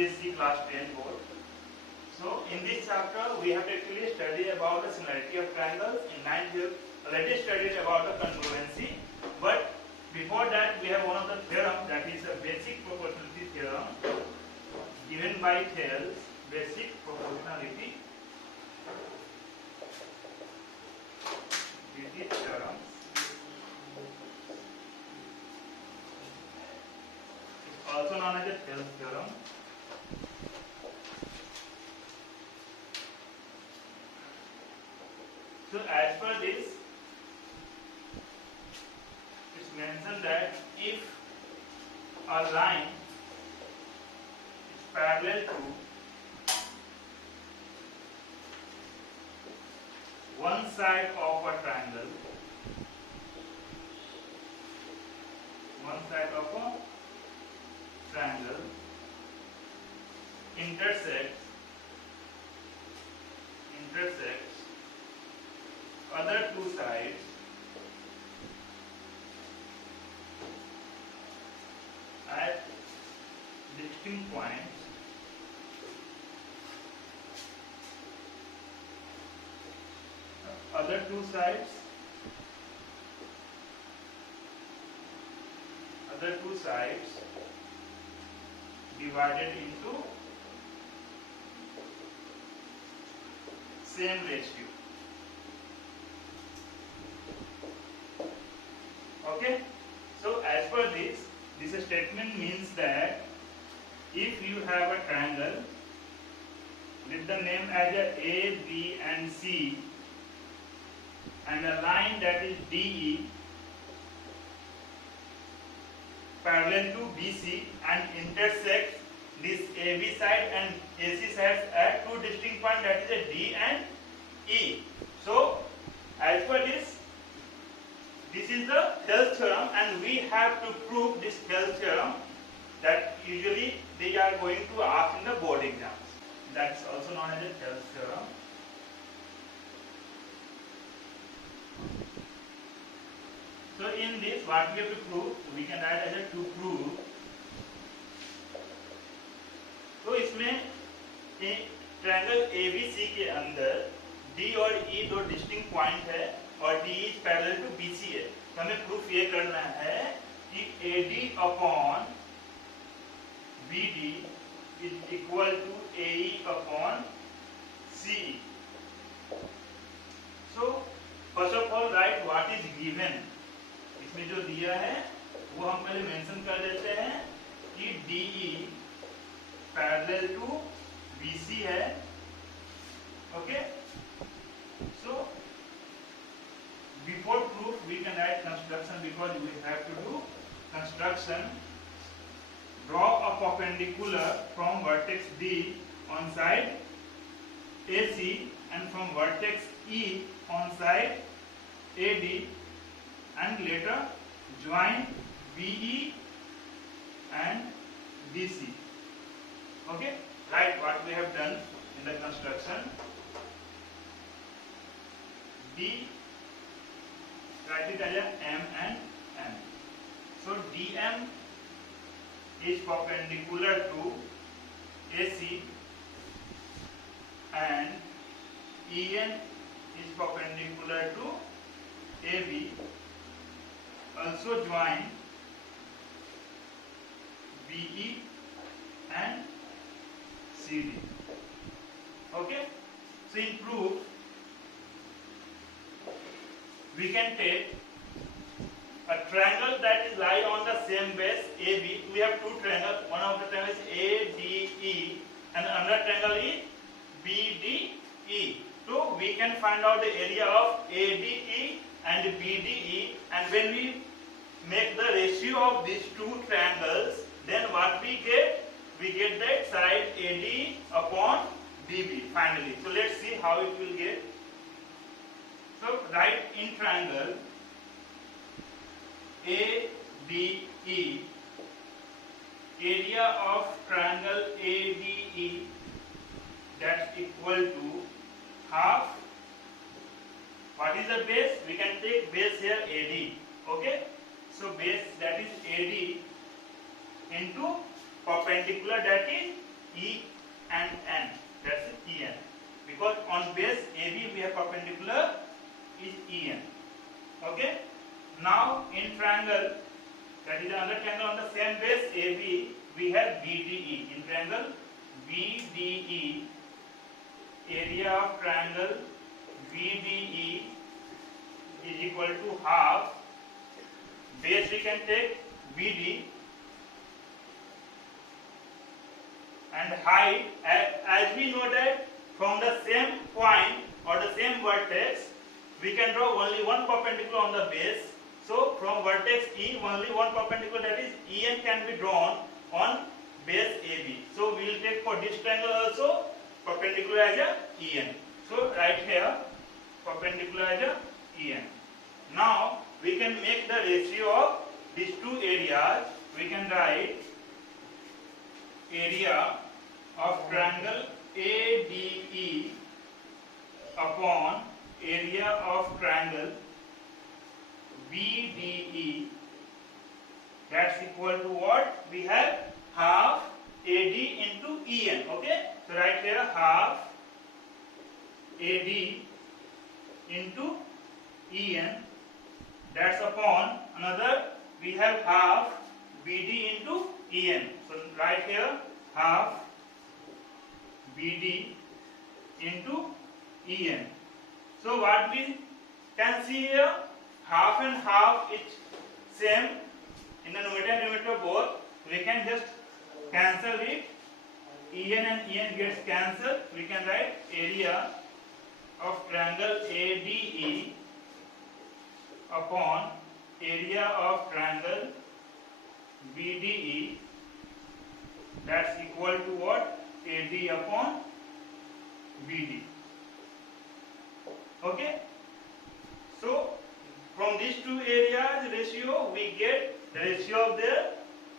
CBSE class 10 board. So in this chapter we have actually studied about the similarity of triangles. In 9th we have already studied about the congruency, but before that we have one of the theorem, that is a basic proportionality theorem given by Thales. Basic proportionality theorem. It's also known as the Thales theorem. So as per this, it's mentioned that if a line is parallel to one side of a triangle, intersects other two sides at distinct points, other two sides divided into same ratio. Okay, so as per this statement means that if you have a triangle with the name as A, B and C, and a line that is DE parallel to BC and intersects this AB side and AC sides at two distinct points, that is a D and E. So as per this is the Thales theorem, and we have to prove this Thales theorem that usually they are going to ask in the board exams. That's also known as a Thales theorem. So in this, what we have to prove, we can write as a to prove. तो इसमें triangle ABC के अंदर D और E दो distinct point है और D is parallel to BC है. तो हमें प्रूफ ये करना है कि AD upon BD is equal to AE upon CE. So first of all right what is given. इसमें जो दिया है वो हम पहले मेंशन कर देते हैं कि DE पैरेलल टू BC है. Okay, so before proof we can write construction because we have to do construction. Draw a perpendicular from vertex D on side AC and from vertex E on side AD, and later join BE and DC. Okay, write what we have done in the construction. D, write it as a M and N. So DM is perpendicular to AC and EN is perpendicular to AB. Also join BE and CD. Okay, so in proof we can take a triangle that is lie on the same base AB. We have two triangles. One of the triangles is ADE and another triangle is BDE. So we can find out the area of ADE and BDE, and when we make the ratio of these two triangles, then what we get? We get that side AD upon BB finally. So let's see how it will get. So write in triangle ADE, area of triangle ADE, that's equal to half. What is the base? We can take base here AD. Okay, so base that is AD into perpendicular that is E and N. That's EN. Because on base AB we have perpendicular is EN. Okay. Now in triangle, that is another triangle on the same base AB, we have BDE. In triangle BDE, area of triangle BDE is equal to half. Base we can take BD and height, as we know that from the same point or the same vertex we can draw only one perpendicular on the base. So from vertex E only one perpendicular, that is EN, can be drawn on base AB. So we will take for this triangle also perpendicular as a EN. So right here perpendicular as a EN. Now we can make the ratio of these two areas. We can write area of triangle ADE upon area of triangle BDE. That's equal to what? We have half AD into EN. Okay, so right here half AD into EN. That's upon another, we have half BD into EN. So right here half BD into EN. So what we can see here, half and half is same in the numerator and denominator both. We can just cancel it. EN and EN gets cancelled. We can write area of triangle ADE upon area of triangle BDE. That's equal to what? AD upon BD. Okay. So from these two areas ratio we get the ratio of their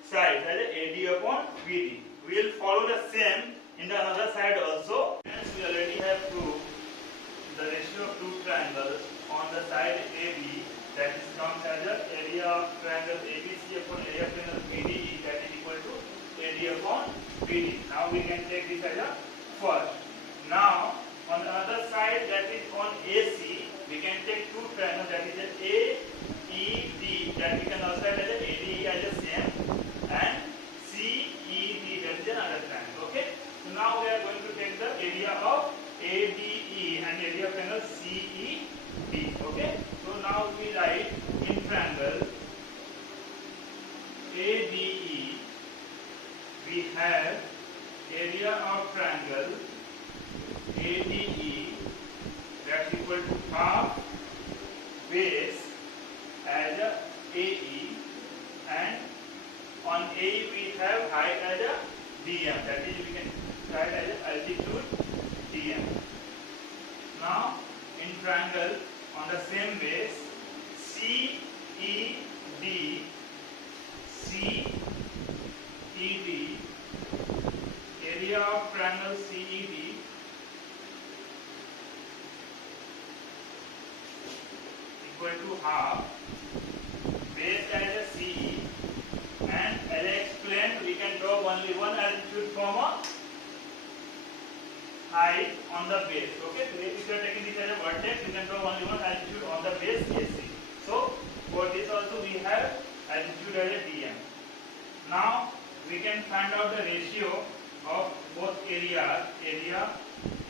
sides as AD upon BD. We will follow the same in the another side also. Hence we already have proved the ratio of two triangles on the side AB, that is comes as a area of triangle ABC upon area of triangle BDE, that is equal to AD upon BD. Now we can take this as a first. Now on the other side, that is on AC, we can take two triangles, that is AED, that we can also write as ADE as the same, and CED, that is another triangle. Okay. So now we are going to take the area of ADE and area of triangle CED. Okay. So now we write in triangle ADE, we have area of triangle ADE, that's equal to half base as a AE, and on AE we have height as a DM, that is we can write as a altitude DM. Now in triangle on the same base CED, area of triangle CED equal to half base as a CE, and as I explained, we can draw only one altitude from a height on the base. Okay, so if you are taking this as a vertex, we can draw only one altitude on the base AC. So for this also we have altitude as a DM. Now we can find out the ratio of both areas, area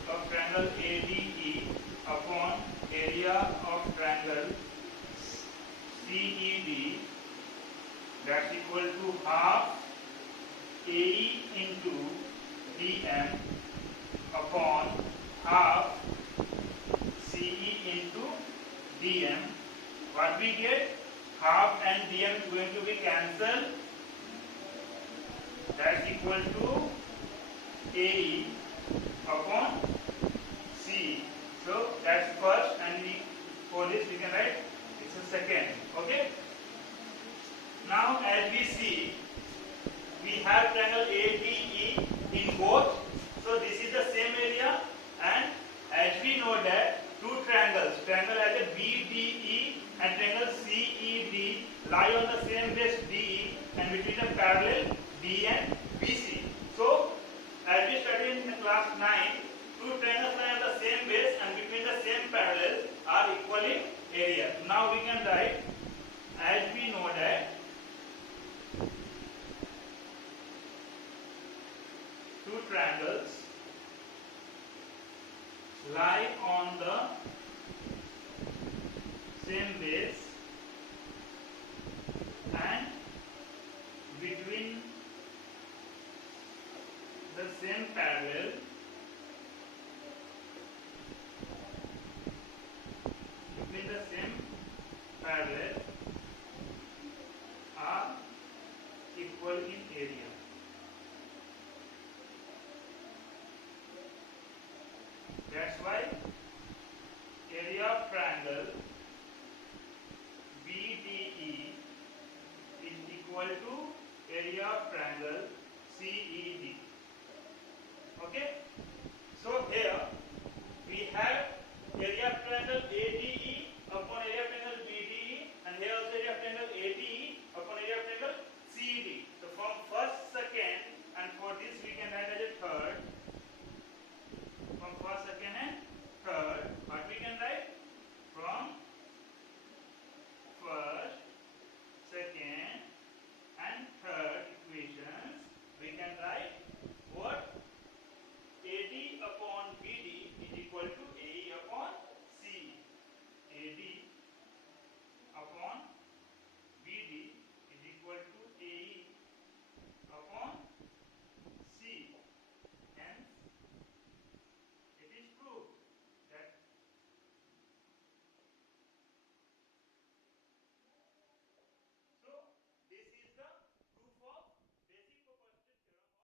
of triangle ADE upon area of triangle CED, that's equal to half AE into DM upon half CE into DM. What we get? Half and DM is going to be cancelled. That's equal to AE upon CE. So that's first, and we for this we can write it's a second. Okay. Now as we see, we have triangle ADE in both. So this is the same area, and as we know that two triangles, triangle as a BDE and triangle CED, lie on the same base DE and between a parallel D and BC. So as Class 9. Two triangles lie on the same base and between the same parallels are equal in area. Now we can write, as we know that two triangles lie on the same base and between the same parallel are equal in area. That's why area of triangle BDE is equal to area of triangle CED. Okay? So here we have area of triangle ADE